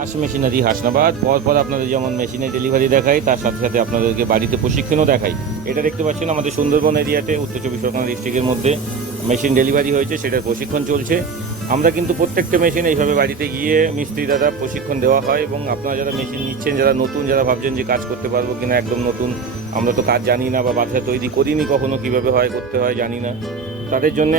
হাঁস মেশিনারি হাসনাবাদ। পর পর আপনাদের যেমন মেশিনে ডেলিভারি দেখাই, তার সাথে সাথে আপনাদেরকে বাড়িতে প্রশিক্ষণও দেখাই। এটা দেখতে পাচ্ছেন আমাদের সুন্দরবন এরিয়াতে, উত্তর চব্বিশ পরগনা ডিস্ট্রিক্টের মধ্যে মেশিন ডেলিভারি হয়েছে, সেটার প্রশিক্ষণ চলছে। আমরা কিন্তু প্রত্যেকটা মেশিন এইভাবে বাড়িতে গিয়ে মিস্ত্রি, দাদা প্রশিক্ষণ দেওয়া হয় এবং আপনারা যারা মেশিন নিচ্ছেন, যারা নতুন, যারা ভাবছেন যে কাজ করতে পারব কিনা, একদম নতুন, আমরা তো কাজ জানি না বা বাচ্চা তৈরি করিনি কখনো, কীভাবে হয়, করতে হয় জানি না। তাদের জন্য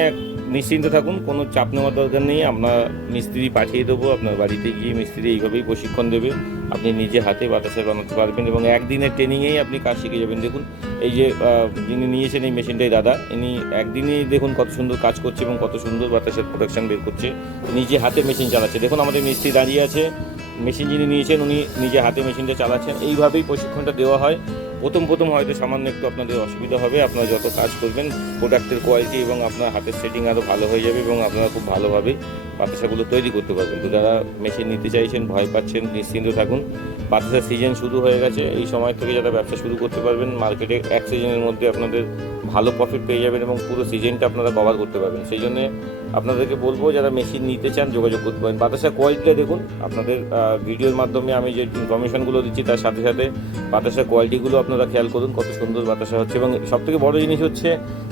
নিশ্চিন্ত থাকুন, কোনো চাপ নেওয়ার দরকার নেই। আমরা মিস্ত্রি পাঠিয়ে দেবো, আপনার বাড়িতে গিয়ে মিস্ত্রি এইভাবেই প্রশিক্ষণ দেবে। আপনি নিজে হাতে বাতাসে বানাতে পারবেন এবং একদিনের ট্রেনিংয়েই আপনি কাজ শিখে যাবেন। দেখুন, এই যে যিনি নিয়েছেন এই মেশিনটাই দাদা, ইনি একদিনেই দেখুন কত সুন্দর কাজ করছে এবং কত সুন্দর বাতাসের প্রোডাকশন বের করছে। নিজে হাতে মেশিন চালাচ্ছে। দেখুন, আমাদের মিস্ত্রি দাঁড়িয়ে আছে। মেশিন যিনি নিয়েছেন, উনি নিজে হাতে মেশিনটা চালাচ্ছেন। এইভাবেই প্রশিক্ষণটা দেওয়া হয়। প্রথম প্রথম হয়তো সামান্য একটু আপনাদের অসুবিধা হবে, আপনারা যত কাজ করবেন প্রোডাক্টের কোয়ালিটি এবং আপনার হাতের সেটিং আরও ভালো হয়ে যাবে এবং আপনারা খুব ভালোভাবে বাতাসাগুলো তৈরি করতে পারবেন। তো যারা মেশিন নিতে চাইছেন, ভয় পাচ্ছেন, নিশ্চিন্ত থাকুন। বাতাসার সিজন শুরু হয়ে গেছে, এই সময় থেকে যারা ব্যবসা শুরু করতে পারবেন মার্কেটে এক সিজনের মধ্যে আপনাদের ভালো প্রফিট পেয়ে যাবেন এবং পুরো সিজনটা আপনারা কভার করতে পারবেন। সেই জন্য আপনাদেরকে বলব, যারা মেশিন নিতে চান, যোগাযোগ করতে পারেন। বাতাসা কোয়ালিটিটা দেখুন। আপনাদের ভিডিওর মাধ্যমে আমি যে ইনফরমেশনগুলো দিচ্ছি, তার সাথে সাথে বাতাসার কোয়ালিটিগুলো আপনারা খেয়াল করুন, কত সুন্দর বাতাসা হচ্ছে। এবং সবথেকে বড় জিনিস হচ্ছে,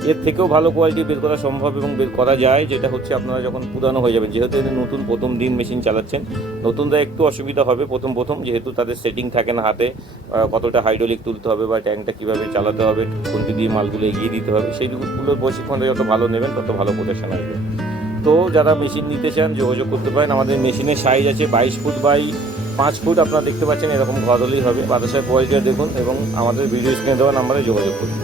এর থেকেও ভালো কোয়ালিটি বের করা সম্ভব এবং বের করা যায়, যেটা হচ্ছে আপনারা যখন পুরানো হয়ে যাবেন। যেহেতু এদের নতুন প্রথম দিন মেশিন চালাচ্ছেন, নতুনরা একটু অসুবিধা হবে প্রথম প্রথম। যেহেতু তাদের সেটিং থাকে না হাতে কতটা হাইড্রোলিক তুলতে হবে বা ট্যাঙ্কটা কীভাবে চালাতে হবে খুন্তি দিয়ে মালগুলো এগিয়ে দিতে হবে। সেইগুলোর প্রশিক্ষণটা যত ভালো নেবেন, তত ভালো প্রোটেকশন আসবে। তো যারা মেশিন নিতে চান, যোগাযোগ করতে পারেন। আমাদের মেশিনের সাইজ আছে বাইশ ফুট বাই পাঁচ ফুট। আপনারা দেখতে পাচ্ছেন এরকম ঘর হলেই হবে বাতাসের কোয়ালিটিটা দেখুন এবং আমাদের ভিডিও স্ক্রিনে দেওয়া নাম্বারে যোগাযোগ করুন।